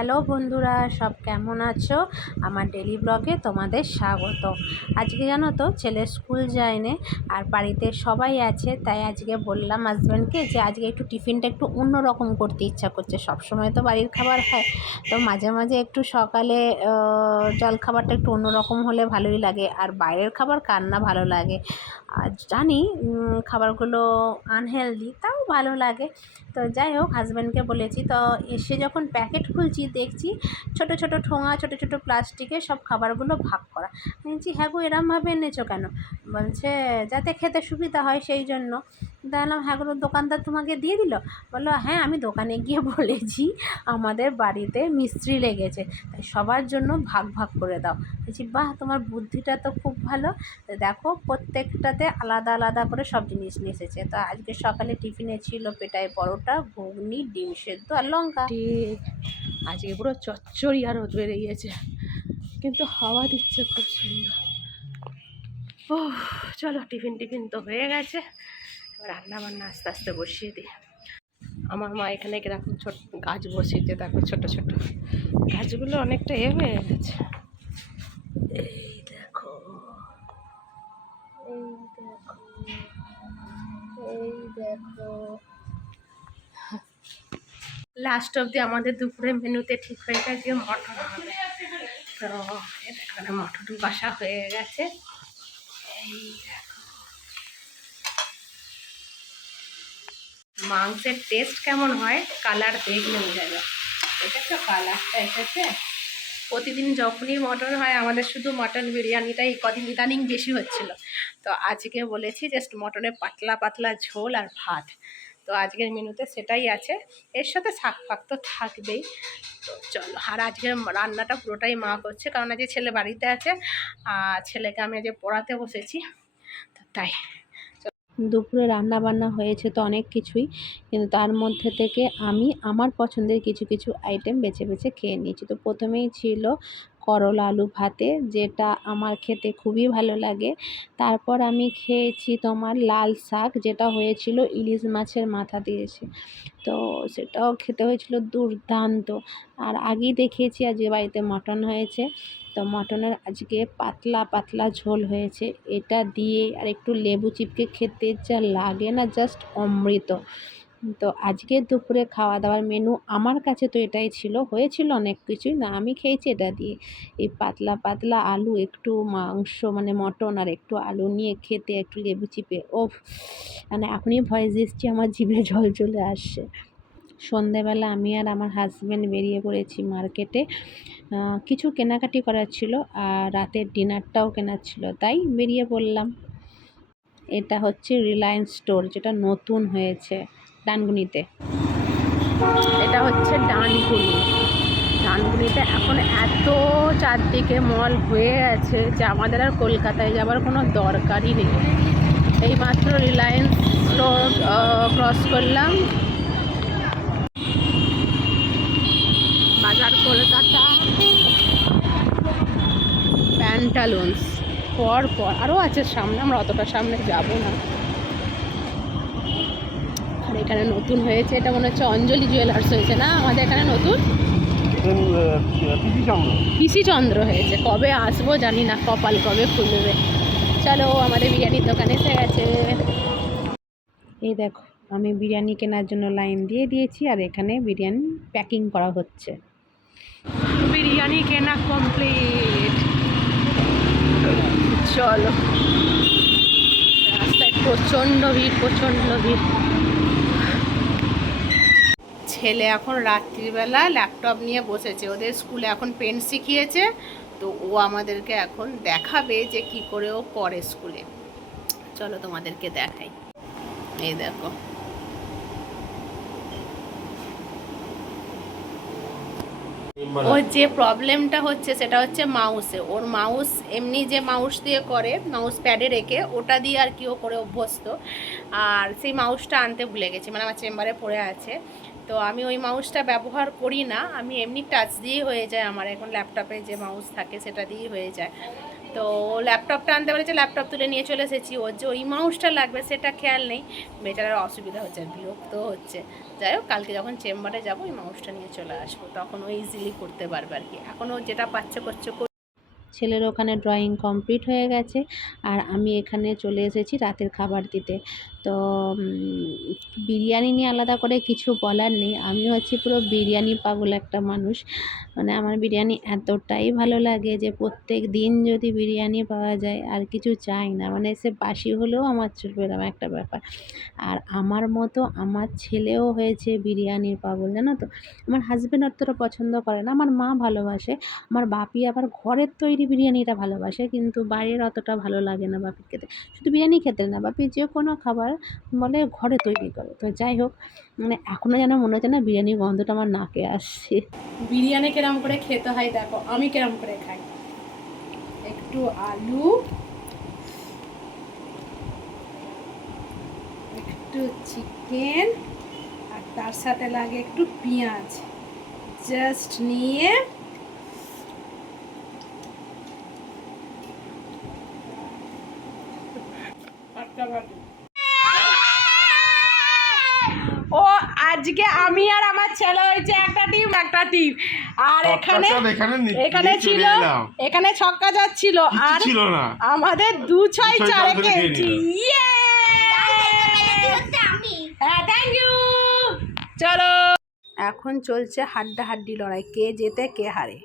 Hello বন্ধুরা, সব কেমন আছো? আমার ডেলি ব্লগে তোমাদের স্বাগত। আজকে জানো তো ছেলের স্কুল যায়নি আর বাড়িতে সবাই আছে, তাই আজকে বললাম হাজব্যান্ডকে যে আজকে একটু টিফিনটা একটু অন্যরকম করতে ইচ্ছা করছে। সবসময় তো বাড়ির খাবার খায়, তো মাঝে মাঝে একটু সকালে জলখাবারটা একটু অন্যরকম হলে ভালোই লাগে। আর বাইরের খাবার কার না ভালো লাগে, আর জানি খাবারগুলো আনহেলদি, তাও ভালো লাগে। তো যাই হোক, হাজব্যান্ডকে বলেছি, তো এসে যখন প্যাকেট খুলছি দেখছি ছোট ছোট ঠোঙা, ছোট ছোট প্লাস্টিকে সব খাবারগুলো ভাগ করা। আমি বলছি, হ্যাঁ গো, এরমভাবে এনেছো কেন? বলছে যাতে খেতে সুবিধা হয় সেই জন্য। দেখলাম হ্যাঁ গো, দোকানদার তোমাকে দিয়ে দিল? বললো হ্যাঁ, আমি দোকানে গিয়ে বলেছি আমাদের বাড়িতে মিস্ত্রি লেগেছে, তাই সবার জন্য ভাগ ভাগ করে দাও। বলছি বাহ, তোমার বুদ্ধিটা তো খুব ভালো। তো দেখো, প্রত্যেকটাতে আলাদা আলাদা করে সব জিনিস নিয়ে এসেছে। তো আজকে সকালে টিফিনে ছিল পেটাই পরোটা, ঘুগনি, ডিম সেদ্ধ আর লঙ্কা। ঠিক আজকে পুরো চচ্চড়ি আর রোদ বেড়ে গিয়েছে, কিন্তু হাওয়া দিচ্ছে খুব সুন্দর। ও চলো, টিফিন তো হয়ে গেছে, রান্না বান্না আস্তে আস্তে বসিয়ে দিই। আমার মা এখানে কিরকম ছোট গাছ বসিয়েছে, দেখো ছোট ছোট গাছগুলো অনেকটা হয়ে গেছে। এই দেখো, এই দেখো, এই দেখো। লাস্ট অবধি আমাদের দুপুরে মেনুতে ঠিক হয়ে গেছে মটন হবে। তো এখানে মটন কষা হয়ে গেছে। এই দেখো, মাংসের টেস্ট কেমন হয় কালার দেখলেই যাবে। এটা তো কালারটা এসেছে। প্রতিদিন যখনই মটন হয় আমাদের শুধু মটন বিরিয়ানিটাই কদিন ইদানিং বেশি হচ্ছিল। তো আজকে বলেছি জাস্ট মটনের পাতলা পাতলা ঝোল আর ভাত। তো আজকের মেনুতে সেটাই আছে, এর সাথে শাক ফাক তো থাকবেই। তো চলো, আর আজকে রান্নাটা পুরোটাই মা করছে, কারণ আজকে ছেলে বাড়িতে আছে আর ছেলেকে আমি আজকে পড়াতে বসেছি, তো তাই। দুপুরে রান্না বান্না হয়েছে তো অনেক কিছুই, কিন্তু তার মধ্যে থেকে আমি আমার পছন্দের কিছু কিছু আইটেম বেছে বেছে খেয়ে নিয়েছি। তো প্রথমেই ছিল করলা আলু ভাতে, যেটা আমার খেতে খুবই ভালো লাগে। তারপর আমি খেয়েছি তোমার লাল শাক, যেটা হয়েছিল ইলিশ মাছের মাথা দিয়েছে, তো সেটাও খেতে হয়েছিল দুর্দান্ত। আর আগেই দেখিয়েছি আজকে বাড়িতে মটন হয়েছে, তো মটনের আজকে পাতলা পাতলা ঝোল হয়েছে। এটা দিয়ে আর একটু লেবু চিপকে খেতে যা লাগে না, জাস্ট অমৃত। তো আজকে দুপুরে খাওয়া দাওয়ার মেনু আমার কাছে তো এটাই ছিল, হয়েছিল অনেক কিছুই না, আমি খেয়েছি এটা দিয়ে। এই পাতলা পাতলা আলু, একটু মাংস মানে মটন আর একটু আলু নিয়ে খেতে, একটু লেবু চিপে, ওফ, মানে এখনই ভয়েস দিচ্ছি আমার জিভে জল চলে আসছে। সন্ধেবেলা আমি আর আমার হাজব্যান্ড বেরিয়ে পড়েছি মার্কেটে, কিছু কেনাকাটি করার ছিল আর রাতের ডিনারটাও কেনার ছিল, তাই বেরিয়ে পড়লাম। এটা হচ্ছে রিলায়েন্স স্টোর, যেটা নতুন হয়েছে ডানকুনিতে। এটা হচ্ছে ডানকুনিতে এখন এত চারদিকে মল হয়ে আছে যে আমাদের আর কলকাতায় যাবার কোনো দরকারই নেই। এইমাত্র রিলায়েন্স স্টোর ক্রস করলাম। বাজার কলকাতা, প্যান্টালুন্স, পর আরও আছে সামনে, আমরা অতটা সামনে যাব না। আর এখানে নতুন হয়েছে, এটা মনে হচ্ছে অঞ্জলি জুয়েলার্স হয়েছে না আমাদের এখানে নতুন, পিসি চন্দ্র হয়েছে। কবে আসবো জানি না, কপাল কবে খুলবে। চলো, আমাদের বিরিয়ানির দোকানে এসে গেছে। এই দেখো, আমি বিরিয়ানি কেনার জন্য লাইন দিয়ে দিয়েছি আর এখানে বিরিয়ানি প্যাকিং করা হচ্ছে। বিরিয়ানি কেনা কমপ্লিট। চলো, রাস্তায় প্রচণ্ড ভিড়। ছেলে এখন রাত্রিবেলা ল্যাপটপ নিয়ে বসেছে, ওদের স্কুলে এখন পেন শিখিয়েছে, তো ও আমাদেরকে এখন দেখাবে যে কি করে ও করে স্কুলে। চলো তোমাদেরকে দেখাই। এই দেখো, ওর যে প্রবলেমটা হচ্ছে সেটা হচ্ছে মাউসে। ওর মাউস এমনি যে মাউস দিয়ে করে, মাউস প্যাডে রেখে ওটা দিয়ে আর কি ও করে অভ্যস্ত, আর সেই মাউসটা আনতে ভুলে গেছি, মানে আমার চেম্বারে পড়ে আছে। তো আমি ওই মাউসটা ব্যবহার করি না, আমি এমনি টাচ দিয়েই হয়ে যায়, আমার এখন ল্যাপটপে যে মাউস থাকে সেটা দিয়েই হয়ে যায়। তো ল্যাপটপটা আনতে বলেছে, ল্যাপটপ তুলে নিয়ে চলে এসেছি। ওর যে ওই মাউসটা লাগবে সেটা খেয়াল নেই, বেচারার অসুবিধা হচ্ছে, বিরক্ত হচ্ছে। যাই হোক, কালকে যখন চেম্বারে যাবো ওই মাউসটা নিয়ে চলে আসবো, তখন ও ইজিলি করতে পারবে আর কি। এখন ও যেটা পাচ্ছে করছে। ছেলের ওখানে ড্রয়িং কমপ্লিট হয়ে গেছে, আর আমি এখানে চলে এসেছি রাতের খাবার দিতে। তো বিরিয়ানি নিয়ে আলাদা করে কিছু বলার নেই, আমি হচ্ছি পুরো বিরিয়ানি পাগল একটা মানুষ। মানে আমার বিরিয়ানি এতটাই ভালো লাগে যে প্রত্যেক দিন যদি বিরিয়ানি পাওয়া যায় আর কিছু চাই না, মানে সে বাসি হলেও আমার চলবে, এরকম একটা ব্যাপার। আর আমার মতো আমার ছেলেও হয়েছে বিরিয়ানির পাগল, জানো তো। আমার হাজব্যান্ড অতটা পছন্দ করে না, আমার মা ভালোবাসে, আমার বাপি আবার ঘরের তৈরি বিরিয়ানিটা ভালোবাসে, কিন্তু বাইরের অতটা ভালো লাগে না বাপির খেতে। শুধু বিরিয়ানি খেতে না, বাপি যে কোনো খাবার বলে ঘরে তৈরি করে। তো যাই হোক, মানে এখনও যেন মনে হচ্ছে না বিরিয়ানির গন্ধটা আমার নাকে আসছে। বিরিয়ানি কেরম করে খেতে হয় দেখো, আমি কেরম করে খাই। একটু আলু, একটু চিকেন, আর তার সাথে লাগে একটু পেঁয়াজ, জাস্ট নিয়ে ও আজকে আমি আর আমার ছেলে হয়েছে একটা টিম, আর এখানে ছিল, এখানে ছক্কা যাচ্ছিল, আর ছিল না, আমাদের 2-6-4 খেয়েছি। হ্যাঁ, থ্যাংক ইউ। চলো, এখন চলছে হাড্ডাহাড্ডি লড়াই, কে জেতে কে হারে।